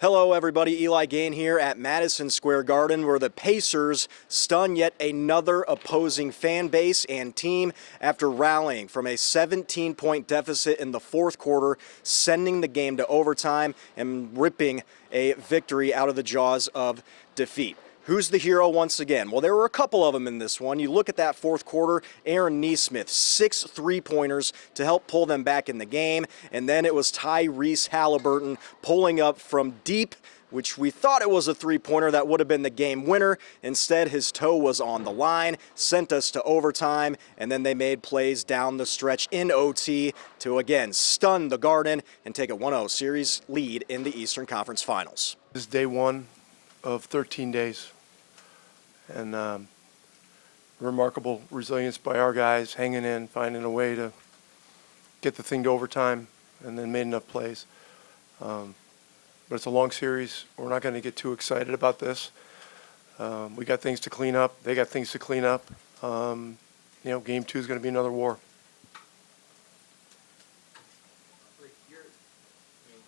Hello everybody, Eli Gain here at Madison Square Garden, where the Pacers stun yet another opposing fan base and team after rallying from a 17-point deficit in the fourth quarter, sending the game to overtime and ripping a victory out of the jaws of defeat. Who's the hero once again? Well, there were a couple of them in this one. You look at that fourth quarter, Aaron Nesmith, 6 3-pointers to help pull them back in the game. And then it was Tyrese Haliburton pulling up from deep, which we thought it was a three-pointer that would have been the game winner. Instead, his toe was on the line, sent us to overtime, and then they made plays down the stretch in OT to, again, stun the Garden and take a 1-0 series lead in the Eastern Conference Finals. This is day one of 13 days. And remarkable resilience by our guys, hanging in, finding a way to get the thing to overtime, and then made enough plays. But it's a long series. We're not going to get too excited about this. We got things to clean up. They got things to clean up. Game 2 is going to be another war.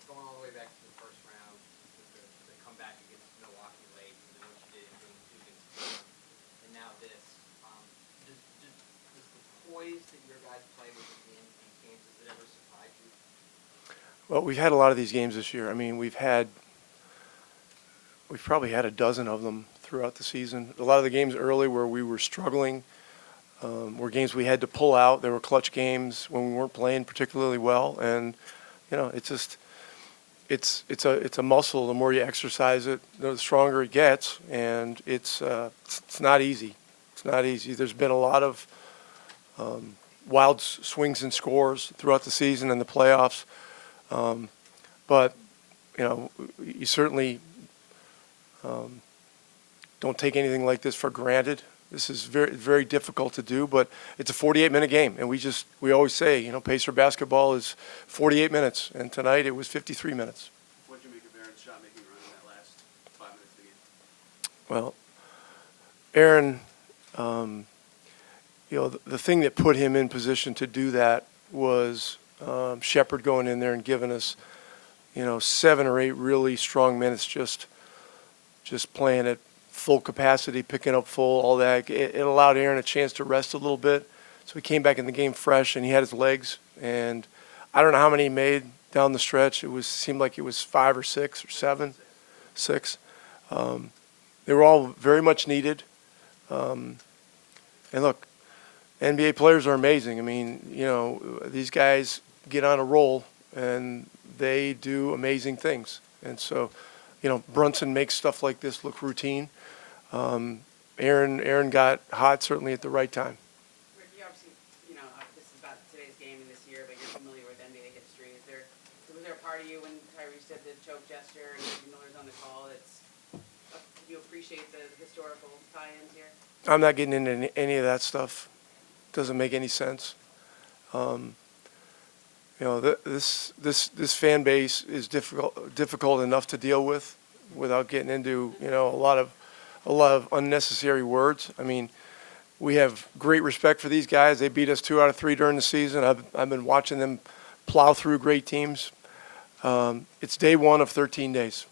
Going all the way back to the first round, the comeback against Milwaukee late, and then what you did in Game 2 against and now this. Does the poise that your guys play with at the end of these games, does it ever surprise you? Well, we've had a lot of these games this year. I mean, we've probably had a dozen of them throughout the season. A lot of the games early where we were struggling were games we had to pull out. They were clutch games when we weren't playing particularly well, and it's just it's a muscle. The more you exercise it, the stronger it gets, and it's not easy. It's not easy. There's been a lot of wild swings and scores throughout the season and the playoffs, but you certainly don't take anything like this for granted. This is very, very difficult to do, but it's a 48-minute game, and we always say, Pacer basketball is 48 minutes, and tonight it was 53 minutes. What did you make of Aaron's shot-making run in that last 5 minutes of the game? Well, Aaron, the thing that put him in position to do that was Shepard going in there and giving us, 7 or 8 really strong minutes, just playing at full capacity, picking up full, all that. It allowed Aaron a chance to rest a little bit. So he came back in the game fresh, and he had his legs. And I don't know how many he made down the stretch. Seemed like it was 5 or 6 or 7, 6. They were all very much needed. And look, NBA players are amazing. I mean, these guys get on a roll, and they do amazing things. And so, Brunson makes stuff like this look routine. Aaron got hot certainly at the right time. Rick, you obviously, this is about today's game and this year, but you're familiar with NBA history. Was there a part of you when Tyrese did the choke gesture and Miller's on the call? Do you appreciate the historical tie-ins here? I'm not getting into any of that stuff. Doesn't make any sense. This fan base is difficult enough to deal with without getting into a lot of unnecessary words. I mean, we have great respect for these guys. They beat us 2 out of 3 during the season. I've been watching them plow through great teams. It's day 1 of 13 days.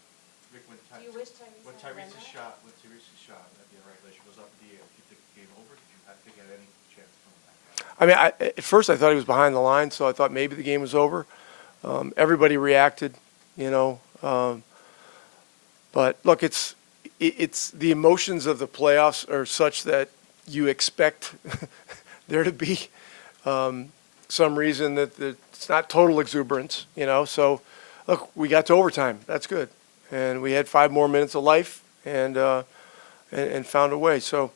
Rick, when Tyrese's shot at the end of regulation goes up in the air, do you think the game over? Did you think you had any chance of coming back? I mean, at first I thought he was behind the line, so I thought maybe the game was over. Everybody reacted, but look, it's the emotions of the playoffs are such that you expect there to be some reason that it's not total exuberance, So, look, we got to overtime. That's good, and we had 5 more minutes of life, and found a way. So,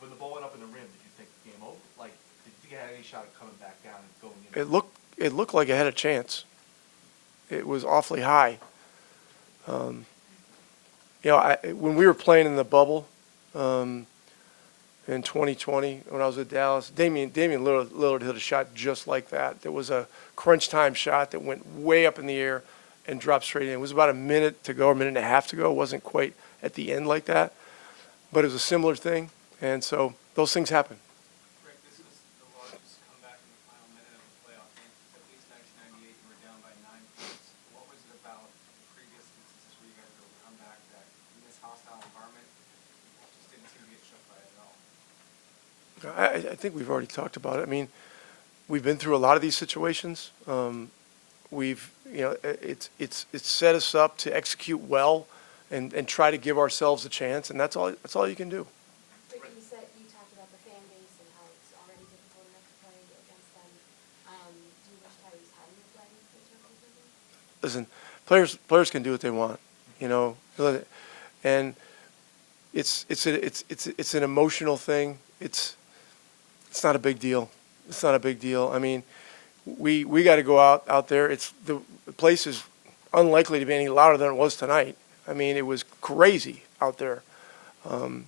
When the ball went up in the rim, did you think the game over? Like, did you think you had any shot of coming back down and going in? it looked like it had a chance. It was awfully high. When we were playing in the bubble in 2020, when I was at Dallas, Damian Lillard hit a shot just like that. There was a crunch time shot that went way up in the air and dropped straight in. It was about a minute to go, a minute and a half to go. It wasn't quite at the end like that, but it was a similar thing. And so those things happen. Rick, this was the largest comeback in the final minute of a playoff game since at least 1998. You were down by 9 points. What was it about the previous instances where you guys I think we've already talked about it. I mean, we've been through a lot of these situations. It's set us up to execute well and try to give ourselves a chance, and that's all you can do. Ricky, you talked about the fan base and how it's already difficult enough to play against them. Do you wish Tyrese hadn't played the Listen, players can do what they want, and it's an emotional thing. It's not a big deal. It's not a big deal. I mean, we got to go out there. The place is unlikely to be any louder than it was tonight. I mean, it was crazy out there, and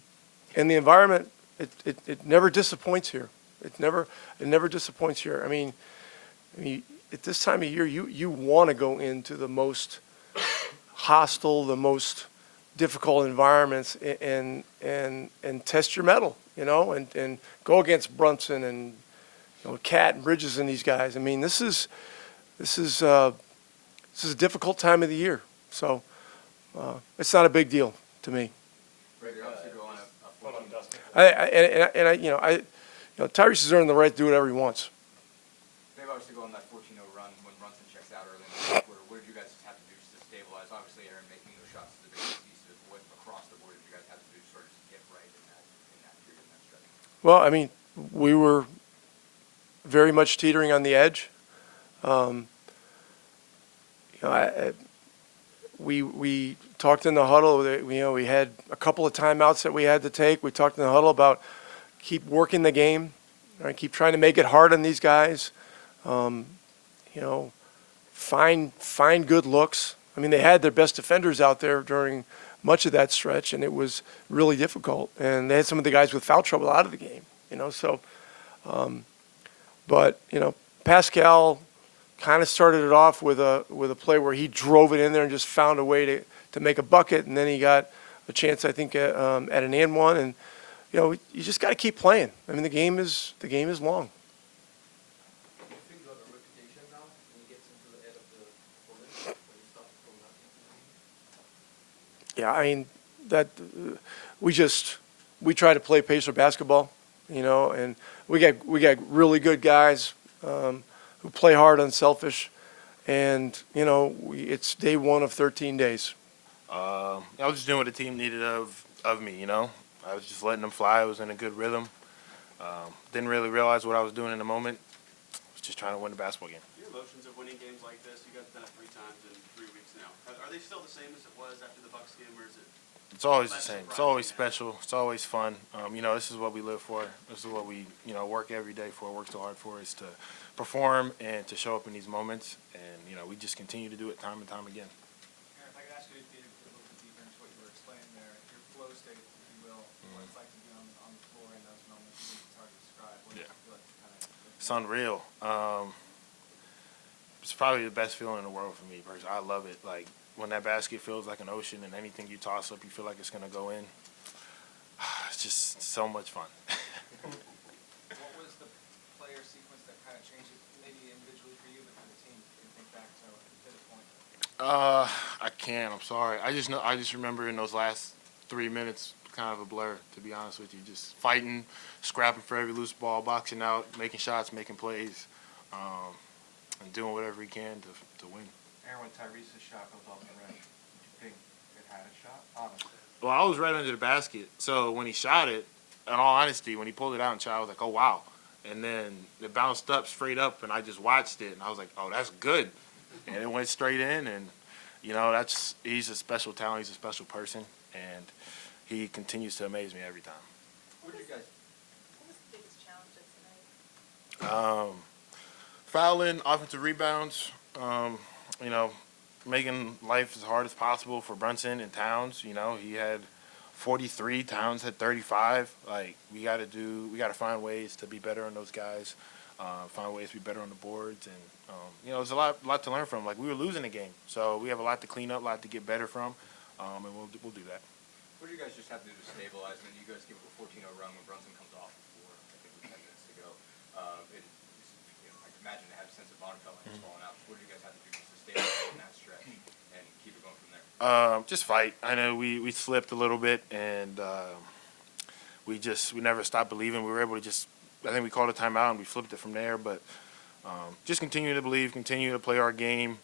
the environment it never disappoints here. It never disappoints here. I mean, at this time of year, you want to go into the most hostile, the most difficult environments and test your mettle, and go against Brunson and Cat and Bridges and these guys. I mean, this is a difficult time of the year, so it's not a big deal to me. Tyrese has earned the right to do whatever he wants. They've obviously gone on that 14-0 run when Brunson checks out early in the fourth quarter. What did you guys have to do just to stabilize? Obviously, Aaron making those shots is the biggest piece of it. What across the board did you guys have to do to sort of get right in that period, in that stretch? Well, I mean, we were very much teetering on the edge. We talked in the huddle. We had a couple of timeouts that we had to take. We talked in the huddle about keep working the game, right? Keep trying to make it hard on these guys. Find good looks. I mean, they had their best defenders out there during much of that stretch, and it was really difficult. And they had some of the guys with foul trouble out of the game. But Pascal kind of started it off with a play where he drove it in there and just found a way to make a bucket, and then he got a chance, I think, at an and one. And you just got to keep playing. I mean, the game is long. Do you think you got a reputation now when you get into the head of the opponent when you start from that? Yeah, I mean we try to play Pacer basketball, and we got really good guys who play hard, unselfish, and it's day one of 13 days. I was just doing what the team needed of me. I was just letting them fly. I was in a good rhythm. Didn't really realize what I was doing in the moment. I was just trying to win the basketball game. Your emotions of winning games like this, you guys have done it 3 times in 3 weeks now. Are they still the same as it was after the Bucks game, or is it? It's always the same. It's always special. It's always fun. This is what we live for. This is what we, work every day for, work so hard for, is to perform and to show up in these moments. And, we just continue to do it time and time again. Aaron, if I could ask you to dig a little bit deeper into what you were explaining there, your flow state, if you will, what it's like to be on the floor in those moments. It's hard to describe. What does it feel like to kind of It's unreal. It's probably the best feeling in the world for me, personally. I love it. Like, when that basket feels like an ocean and anything you toss up, you feel like it's going to go in. It's just so much fun. What was the player sequence that kind of changed it, maybe individually for you, but for the team? Can you think back to this point? I can't. I'm sorry. I just remember in those last 3 minutes, kind of a blur, to be honest with you. Just fighting, scrapping for every loose ball, boxing out, making shots, making plays, and doing whatever he can to win. Aaron, when Tyrese's shot goes off the rim, do you think it had a shot? Honestly. Well, I was right under the basket, so when he shot it, in all honesty, when he pulled it out and shot, I was like, oh, wow. And then it bounced up, straight up, and I just watched it, and I was like, oh, that's good. And it went straight in, and, he's a special talent. He's a special person, and he continues to amaze me every time. What did you guys? What was the biggest challenge tonight? Fouling, offensive rebounds, making life as hard as possible for Brunson and Towns. He had 43, Towns had 35. Like, we got to find ways to be better on those guys, find ways to be better on the boards. And, there's a lot to learn from. Like, we were losing the game, so we have a lot to clean up, a lot to get better from, and we'll do that. What do you guys just have to do to stabilize? I mean, you guys give it a 14-0 run when Brunson comes off before, I think, with 10 minutes to go. I can imagine they had a sense of bottom felt like it's falling out. What do you guys have to do just to stabilize in that stretch and keep it going from there? Just fight. I know we slipped a little bit, and we never stopped believing. We were able to I think we called a timeout and we flipped it from there. But just continue to believe, continue to play our game,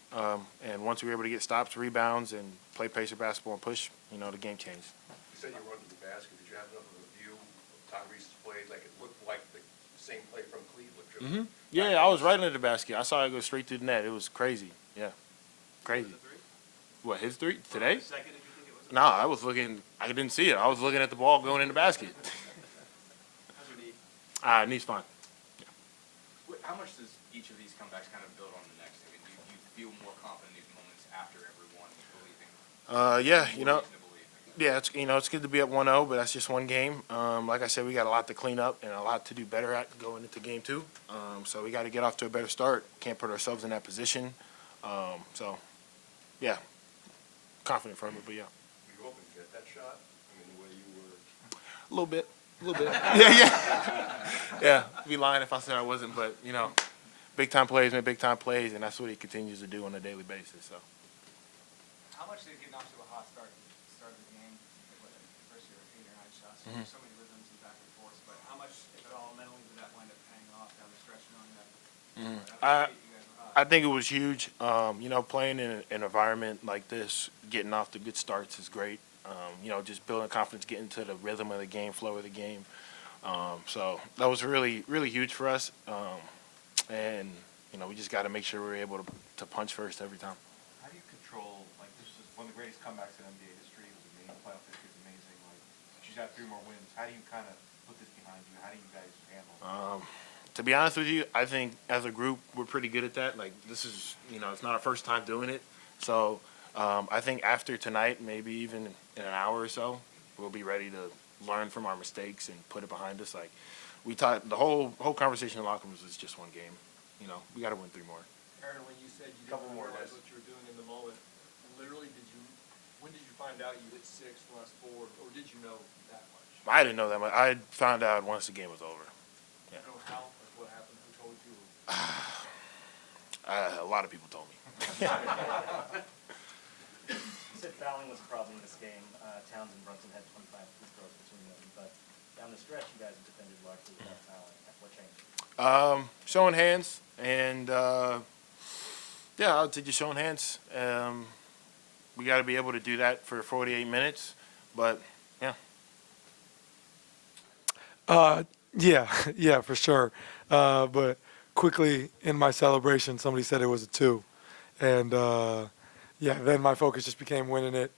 and once we were able to get stops, rebounds, and play Pacer basketball and push, the game changed. You said you run to the basket. Did you have enough of a view of Tyrese's plays? Like it looked like the same play from Cleveland. Yeah, I was right under the basket. I saw it go straight through the net. It was crazy. Yeah, crazy. What, his three today? Second, did you think it was? No, I was looking. I didn't see it. I was looking at the ball going in the basket. How's your knee? Knee's fine. How much does each of these comebacks kind of build on the next? I mean, do you feel more confident in these moments after everyone believing? Yeah, More reason to believe? Yeah, it's good to be up 1-0, but that's just one game. Like I said, we got a lot to clean up and a lot to do better at going into game 2. So we got to get off to a better start. Can't put ourselves in that position. So, yeah, confident from it, but yeah. Were you hoping to get that shot? I mean, the way you were. A little bit. Yeah. Yeah, I'd be lying if I said I wasn't, but, big time plays make big time plays, and that's what he continues to do on a daily basis. So. How much did getting off to a hot start of the game? First year, 8 or 9 shots. There's so many rhythms and back and forth, but how much, if at all, mentally did that wind up paying off down the stretch, knowing that you guys were hot? I think it was huge. Playing in an environment like this, getting off to good starts is great. Just building confidence, getting to the rhythm of the game, flow of the game. So that was really, really huge for us. And we just got to make sure we're able to punch first every time. How do you control, like, this is one of the greatest comebacks in NBA history. It was amazing. Playoff history is amazing. Like, she's got 3 more wins. How do you kind of put this behind you? How do you guys handle it? To be honest with you, I think as a group, we're pretty good at that. Like, this is, it's not our first time doing it. So I think after tonight, maybe even in an hour or so, we'll be ready to learn from our mistakes and put it behind us. Like, we taught the whole conversation in the locker room was just one game. We got to win 3 more. Aaron, when you said you Couple didn't more, realize guys. what you were doing in the moment, literally, when did you find out you hit 6 the last 4, or did you know that much? I didn't know that much. I found out once the game was over. You know how, like what happened, who told you? A lot of people told me. You said fouling was a problem in this game. Towns and Brunson had 25 free throws between them, but down the stretch, you guys defended largely without fouling. What changed? Showing hands, and I'll take you showing hands. We got to be able to do that for 48 minutes, but Yeah, for sure. But quickly in my celebration, somebody said it was a 2, and then my focus just became winning it.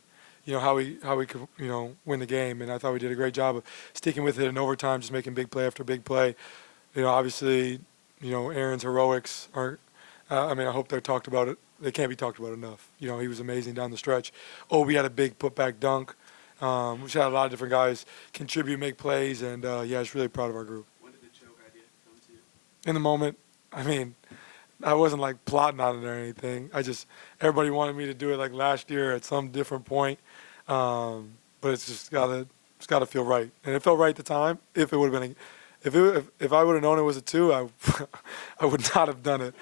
How we could win the game, and I thought we did a great job of sticking with it in overtime, just making big play after big play. Obviously, Aaron's heroics aren't. I hope they're talked about it. They can't be talked about enough. He was amazing down the stretch. We had a big putback dunk. We had a lot of different guys contribute, make plays, and I was really proud of our group. When did the choke idea come to you? In the moment, I wasn't like plotting on it or anything. Everybody wanted me to do it like last year at some different point, but it's just gotta feel right, and it felt right at the time. If it would have been, if I would have known it was a 2, I would not have done it.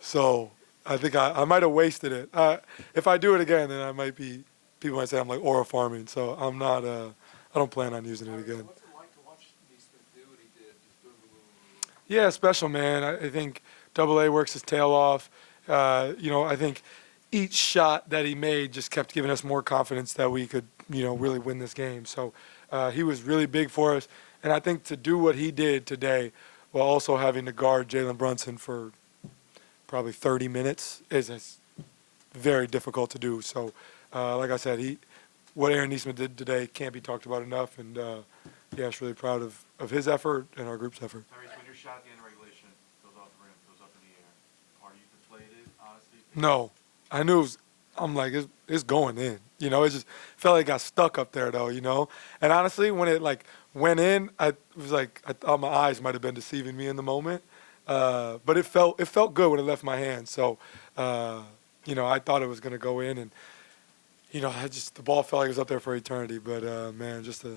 So I think I might have wasted it. If I do it again, then people might say I'm like aura farming. So I'm not. I don't plan on using it again. What's it like to watch Nesmith do what he did? Just boom, boom, boom, boom. Yeah, special, man. I think AA works his tail off. I think each shot that he made just kept giving us more confidence that we could, really win this game. So he was really big for us. And I think to do what he did today while also having to guard Jalen Brunson for probably 30 minutes is very difficult to do. So, like I said, what Aaron Nesmith did today can't be talked about enough. And, it's really proud of his effort and our group's effort. Tyrese, when your shot at the end of regulation goes off the rim, goes up in the air, are you deflated, honestly? No, I knew I'm like, it's going in. It just felt like it got stuck up there, though, And honestly, when it, went in, I thought my eyes might have been deceiving me in the moment. But it felt good when it left my hands. So, I thought it was going to go in. And, the ball felt like it was up there for eternity. But, man, just a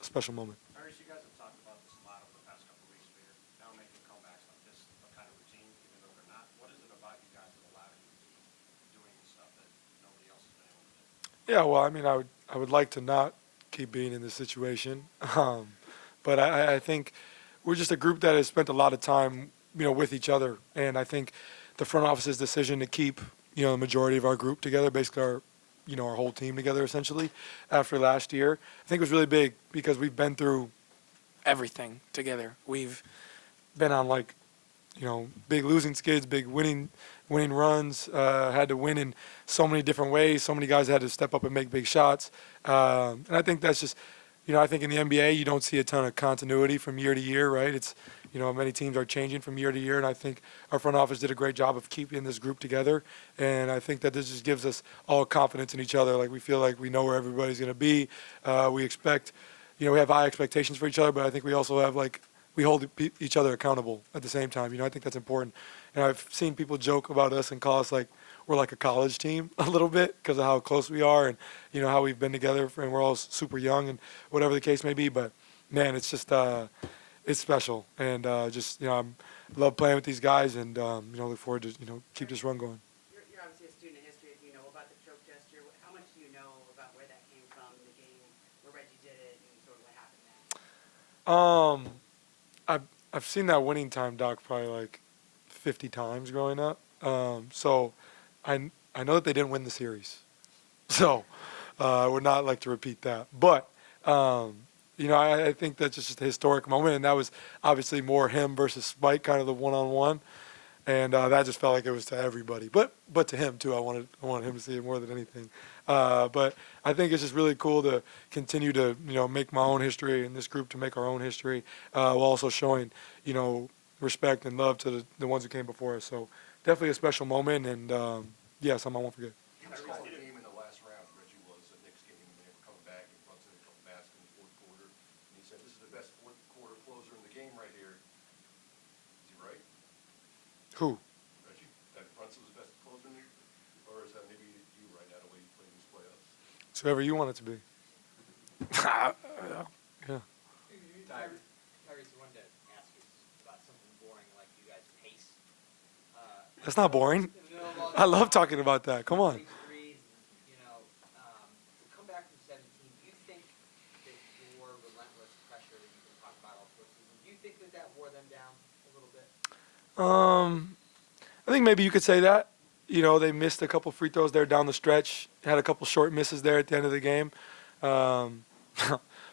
special moment. Tyrese, you guys have talked about this a lot over the past couple of weeks. But you're now making comebacks like this, a kind of routine, even though they're not. What is it about you guys that allowed you to keep doing stuff that nobody else has been able to do? Yeah, well, I would like to not keep being in this situation. But I think we're just a group that has spent a lot of time, with each other. And I think the front office's decision to keep, the majority of our group together, basically our whole team together essentially after last year, I think was really big because we've been through everything together. We've been on big losing skids, big winning runs, had to win in so many different ways. So many guys had to step up and make big shots. And I think that's just, I think in the NBA you don't see a ton of continuity from year to year, right? It's, many teams are changing from year to year, and I think our front office did a great job of keeping this group together. And I think that this just gives us all confidence in each other. Like we feel like we know where everybody's going to be. We expect, we have high expectations for each other, but I think we also have we hold each other accountable at the same time. I think that's important. And I've seen people joke about us and call us we're like a college team a little bit because of how close we are and, how we've been together and we're all super young and whatever the case may be. But, man, it's just it's special. And I love playing with these guys and, look forward to, keep this run going. You're obviously a student of history. Do you know about the choke gesture? How much do you know about where that came from, the game, where Reggie did it, and sort of what happened there? I've seen that winning time doc probably 50 times growing up. So I know that they didn't win the series. So I would not like to repeat that. But, I think that's just a historic moment. And that was obviously more him versus Spike, kind of the one-on-one. And that just felt like it was to everybody. But to him, too. I wanted him to see it more than anything. But I think it's just really cool to continue to, make my own history and this group to make our own history while also showing, respect and love to the ones who came before us. So definitely a special moment and, something I won't forget. Tyrese game in the last round, Reggie was a Knicks game, and they were coming back and Brunson had a couple baskets in the fourth quarter. And he said, "This is the best fourth quarter closer in the game right here." Is he right? Who? Reggie? That Brunson's the best closer in the game? Or is that maybe you right now, the way you play these playoffs? It's whoever you want it to be. Yeah. Tyrese, wanted to ask you about something boring like you guys' pace. That's not boring. I love talking about that. Come on. Threes, to come back from 17, do you think that your relentless pressure that you've been talking about all season, do you think that wore them down a little bit? I think maybe you could say that. They missed a couple free throws there down the stretch, had a couple short misses there at the end of the game.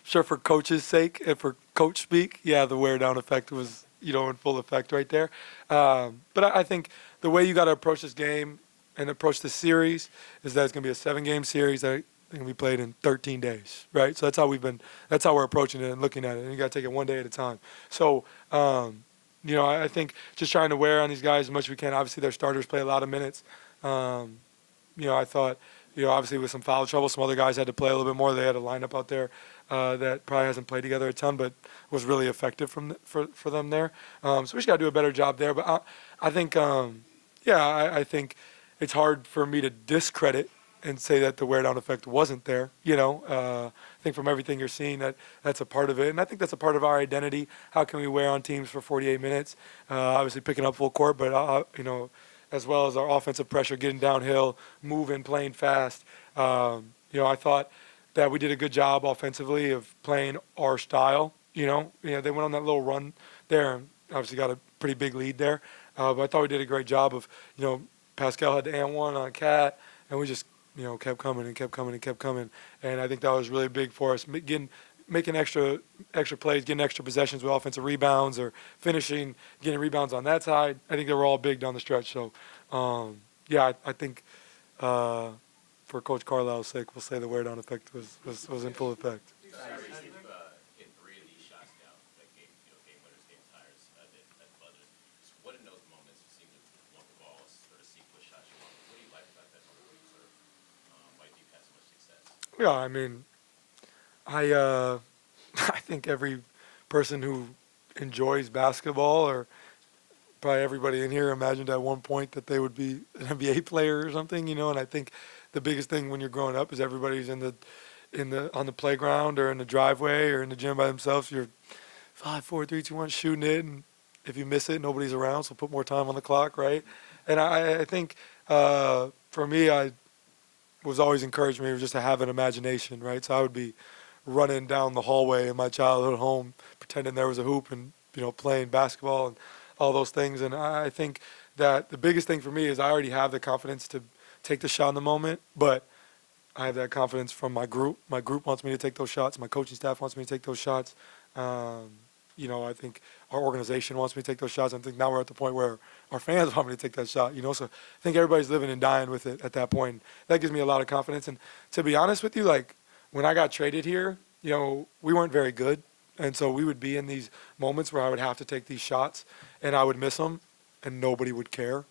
Sure, for coach's sake and for coach speak, the wear down effect was, in full effect right there. But I think the way you got to approach this game and approach this series is that it's going to be a 7-game series that going to be played in 13 days, right? So that's how we're approaching it and looking at it. And you got to take it one day at a time. So, I think just trying to wear on these guys as much as we can. Obviously, their starters play a lot of minutes. I thought, obviously with some foul trouble, some other guys had to play a little bit more. They had a lineup out there that probably hasn't played together a ton, but was really effective for them there. So we just got to do a better job there. But I think, I think it's hard for me to discredit and say that the wear down effect wasn't there. I think from everything you're seeing that's a part of it, and I think that's a part of our identity. How can we wear on teams for 48 minutes? Obviously picking up full court, but as well as our offensive pressure, getting downhill, moving, playing fast. I thought that we did a good job offensively of playing our style. They went on that little run there and obviously got a pretty big lead there. But I thought we did a great job of, Pascal had the and one on Cat, and we just, kept coming and kept coming and kept coming. And I think that was really big for us, making extra plays, getting extra possessions with offensive rebounds or finishing, getting rebounds on that side. I think they were all big down the stretch. So, I think for Coach Carlisle's sake, we'll say the wear down effect was in full effect. Tyrese hit 3 of these shots now that game winners, game tires that buzzer. Just what in those moments you seem to want the ball, sort of see what shots you want. What do you like about that moment? Sort of why do you have so much success? Yeah, I mean, I think every person who enjoys basketball, or probably everybody in here, imagined at one point that they would be an NBA player or something, and I think the biggest thing when you're growing up is everybody's on the playground or in the driveway or in the gym by themselves. You're 5, 4, 3, 2, 1 shooting it, and if you miss it, nobody's around, so put more time on the clock, right? And I think for me, I was always encouraged me just to have an imagination, right? So I would be running down the hallway in my childhood home, pretending there was a hoop and, playing basketball and all those things. And I think that the biggest thing for me is I already have the confidence to take the shot in the moment, but I have that confidence from my group. My group wants me to take those shots. My coaching staff wants me to take those shots. I think our organization wants me to take those shots. I think now we're at the point where our fans want me to take that shot, So I think everybody's living and dying with it at that point. That gives me a lot of confidence. And to be honest with you, like when I got traded here, we weren't very good. And so we would be in these moments where I would have to take these shots and I would miss them and nobody would care.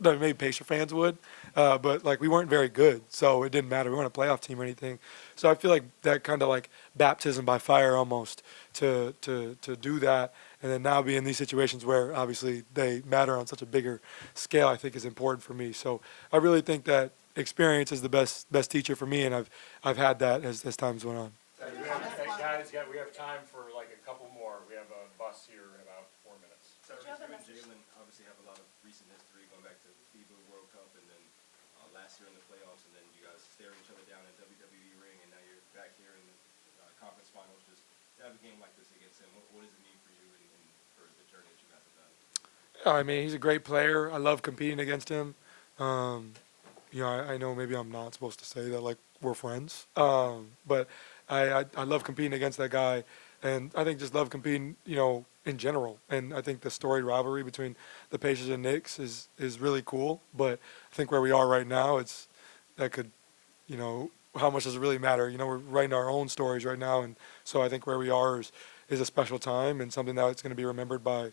Maybe Pacer fans would, but like we weren't very good, so it didn't matter. We weren't a playoff team or anything. So I feel like that kind of like baptism by fire almost to do that, and then now be in these situations where obviously they matter on such a bigger scale, I think is important for me. So I really think that experience is the best teacher for me, and I've had that as times went on. Guys, we have time for like a couple more. We have a bus here in about 4 minutes. Tyrese, you and Jalen obviously have a lot of recent history going back to the FIBA World Cup and then last year in the playoffs, and then you guys staring each other down in WWE ring, and now you're back here in the conference finals. Just to have a game like this against him, what does it mean for you and for the journey that you guys have done? I mean, he's a great player. I love competing against him. I know maybe I'm not supposed to say that like we're friends, but I love competing against that guy, and I think just love competing, in general. And I think the storied rivalry between the Pacers and Knicks is really cool. But I think where we are right now, how much does it really matter? We're writing our own stories right now, and so I think where we are is a special time and something that's going to be remembered by,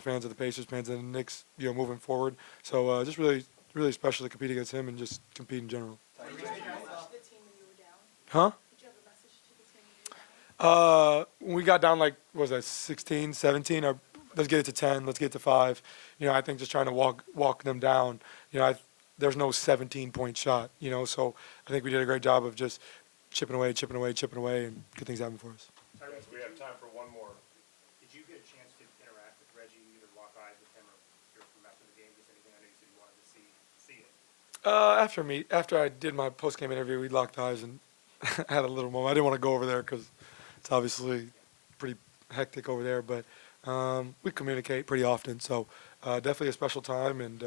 fans of the Pacers, fans of the Knicks, moving forward. So just really, really special to compete against him and just compete in general. Huh? When we got down like, what was that, 16, 17, or let's get it to 10, let's get it to 5. I think just trying to walk them down. There's no 17-point shot, so I think we did a great job of just chipping away, and good things happen for us. We have time for one more. Did you get a chance to interact with Reggie, either lock eyes with him or hear from him after the game? Just anything? I know you said you wanted to see it. After I did my post-game interview, we locked eyes and I had a little moment. I didn't want to go over there because it's obviously pretty hectic over there, but we communicate pretty often. So definitely a special time, and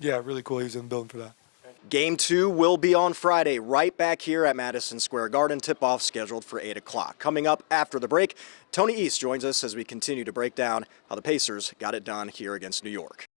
really cool he was in the building for that. Game 2 will be on Friday, right back here at Madison Square Garden. Tip-off scheduled for 8 o'clock. Coming up after the break, Tony East joins us as we continue to break down how the Pacers got it done here against New York.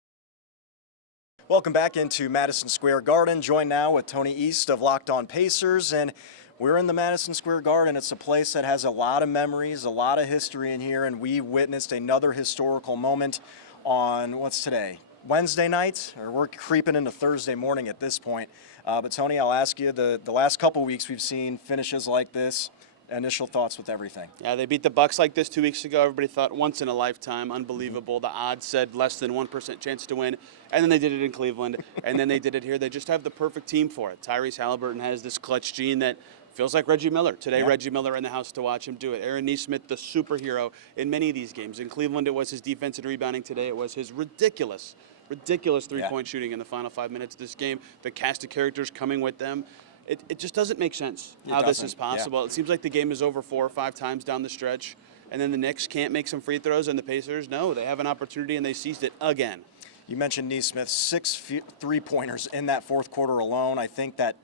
Welcome back into Madison Square Garden. Joined now with Tony East of Locked On Pacers, and we're in the Madison Square Garden. It's a place that has a lot of memories, a lot of history in here, and we witnessed another historical moment on, what's today? Wednesday night, or we're creeping into Thursday morning at this point. But Tony, I'll ask you, the last couple weeks we've seen finishes like this. Initial thoughts with everything. Yeah, they beat the Bucks like this 2 weeks ago. Everybody thought once in a lifetime, unbelievable. The odds said less than 1% chance to win, and then they did it in Cleveland, and then they did it here. They just have the perfect team for it. Tyrese Haliburton has this clutch gene that feels like Reggie Miller. Today, Reggie Miller in the house to watch him do it. Aaron Nesmith, the superhero in many of these games. In Cleveland, it was his defense and rebounding. Today, it was his ridiculous three-point shooting in the final 5 minutes of this game. The cast of characters coming with them. It just doesn't make sense how this is possible. Yeah. It seems like the game is over 4 or 5 times down the stretch, and then the Knicks can't make some free throws, and the Pacers, no, they have an opportunity, and they seized it again. You mentioned Nesmith, 6 three-pointers in that fourth quarter alone. I think that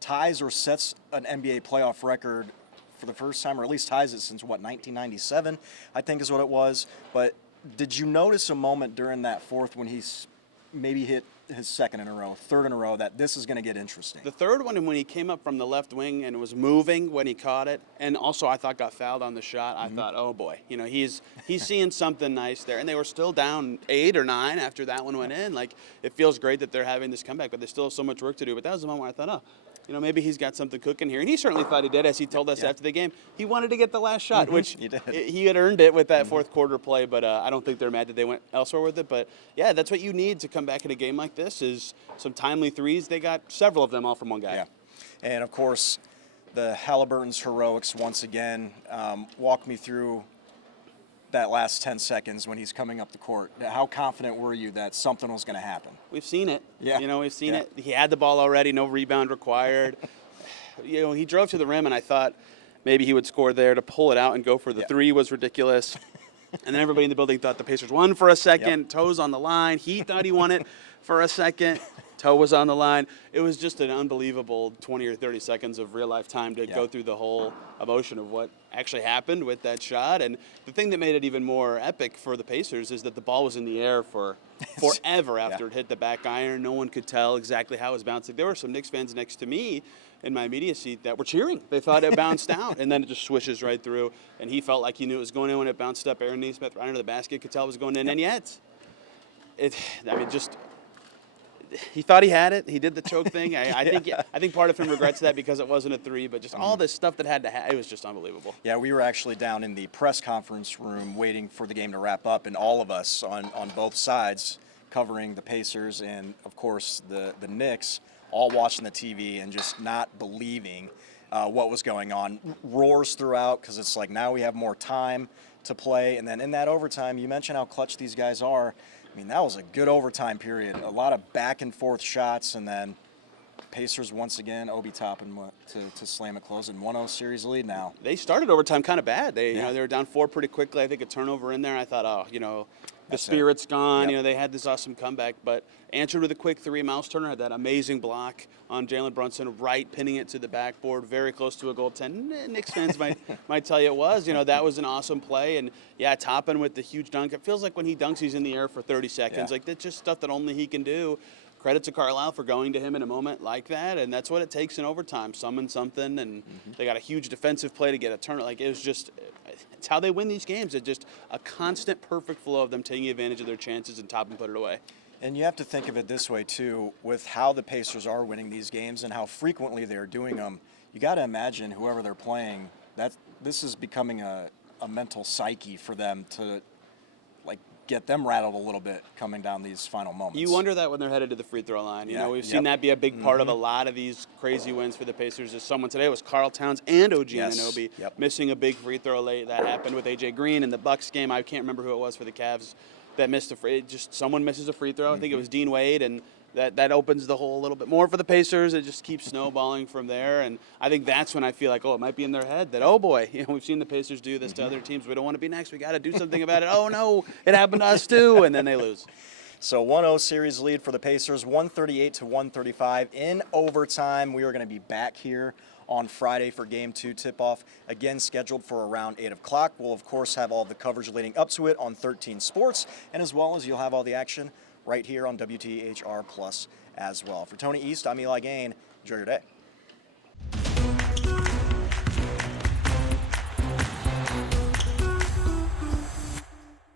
ties or sets an NBA playoff record for the first time, or at least ties it since, 1997, I think is what it was. But did you notice a moment during that fourth when he's maybe hit his second in a row, third in a row, that this is going to get interesting? The third one, when he came up from the left wing and was moving when he caught it, and also I thought got fouled on the shot. I thought, oh boy, he's seeing something nice there. And they were still down 8 or 9 after that one went in. Like, it feels great that they're having this comeback, but they still have so much work to do. But that was the moment where I thought, maybe he's got something cooking here. And he certainly thought he did, as he told us after the game. He wanted to get the last shot, which he had earned it with that fourth quarter play, but I don't think they're mad that they went elsewhere with it. But, yeah, that's what you need to come back in a game like this is some timely threes. They got several of them all from one guy. Yeah. And, of course, the Haliburton's heroics once again. Walk me through that last 10 seconds when he's coming up the court. How confident were you that something was going to happen? We've seen it. Yeah. We've seen it. He had the ball already, no rebound required. He drove to the rim, and I thought, maybe he would score there. To pull it out and go for the three was ridiculous. And then everybody in the building thought the Pacers won for a second. Toes on the line. He thought he won it for a second. Toe was on the line. It was just an unbelievable 20 or 30 seconds of real-life time to go through the whole emotion of what actually happened with that shot. And the thing that made it even more epic for the Pacers is that the ball was in the air for forever after it hit the back iron. No one could tell exactly how it was bouncing. There were some Knicks fans next to me in my media seat that were cheering. They thought it bounced out, and then it just swishes right through. And he felt like he knew it was going in when it bounced up. Aaron Nesmith right under the basket could tell it was going in, and yet, he thought he had it. He did the choke thing. I think part of him regrets that because it wasn't a three, but just all this stuff that had to happen, it was just unbelievable. Yeah, we were actually down in the press conference room waiting for the game to wrap up, and all of us on both sides covering the Pacers and, of course, the Knicks, all watching the TV and just not believing what was going on. Roars throughout because it's like now we have more time to play. And then in that overtime, you mentioned how clutch these guys are. I mean, that was a good overtime period. A lot of back and forth shots, and then Pacers once again, Obi Toppin to slam it close in 1-0 series lead now. They started overtime kind of bad. They were down 4 pretty quickly. I think a turnover in there. I thought, the spirit's gone. They had this awesome comeback, but answered with a quick three. Miles Turner had that amazing block on Jalen Brunson, right, pinning it to the backboard, very close to a goaltend. Knicks fans might tell you it was. That was an awesome play. And, Toppin with the huge dunk. It feels like when he dunks, he's in the air for 30 seconds. Like, that's just stuff that only he can do. Credit to Carlisle for going to him in a moment like that, and that's what it takes in overtime. Summon something, and they got a huge defensive play to get a turn. Like, it's how they win these games. It's just a constant perfect flow of them taking advantage of their chances and Toppin put it away. And you have to think of it this way, too, with how the Pacers are winning these games and how frequently they're doing them. You got to imagine whoever they're playing, that this is becoming a mental psyche for them to, get them rattled a little bit coming down these final moments. You wonder that when they're headed to the free throw line. We've seen that be a big part of a lot of these crazy wins for the Pacers. As someone today was Karl Towns and OG Anunoby missing a big free throw late. That happened with AJ Green in the Bucks game. I can't remember who it was for the Cavs that missed a free. Just someone misses a free throw. I think it was Dean Wade, and that opens the hole a little bit more for the Pacers. It just keeps snowballing from there, and I think that's when I feel like, it might be in their head that, oh boy, we've seen the Pacers do this to other teams. We don't want to be next. We got to do something about it. Oh no, it happened to us too, and then they lose. So 1-0 series lead for the Pacers, 138-135 in overtime. We are going to be back here on Friday for Game 2 tip-off, again scheduled for around 8 o'clock. We'll, of course, have all the coverage leading up to it on 13 Sports, and as well as you'll have all the action right here on WTHR Plus as well. For Tony East, I'm Eli Gain. Enjoy your day.